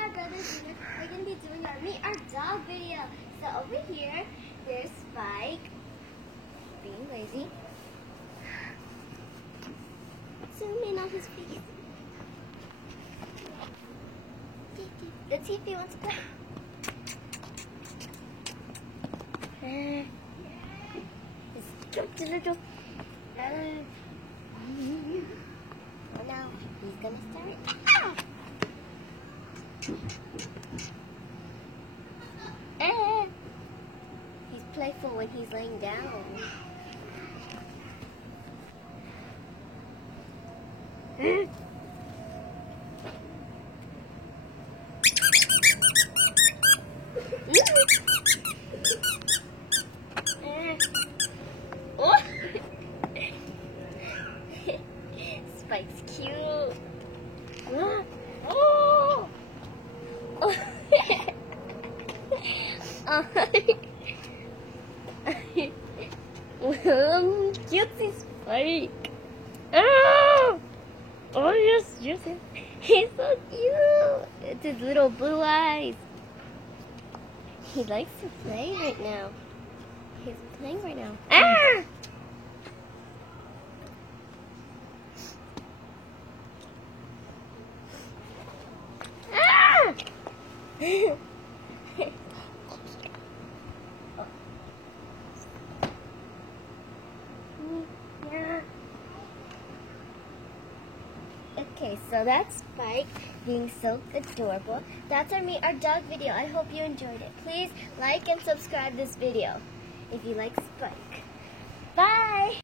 my brother Zena. We're going to be doing our Meet Our Dog video. So over here, there's Spike, being lazy. Zoom in on his face. Let's see if he wants to play. It's little. Oh, now he's gonna start. He's playful when he's laying down. Spike's cute. Oh! Cutesy Spike. Oh! Oh yes, yes. He's so cute. It's his little blue eyes. He likes to play right now. He's playing right now. Ah! Ah! Okay, so that's Spike being so adorable. That's our Meet Our Dog video. I hope you enjoyed it. Please like and subscribe this video if you like Spike.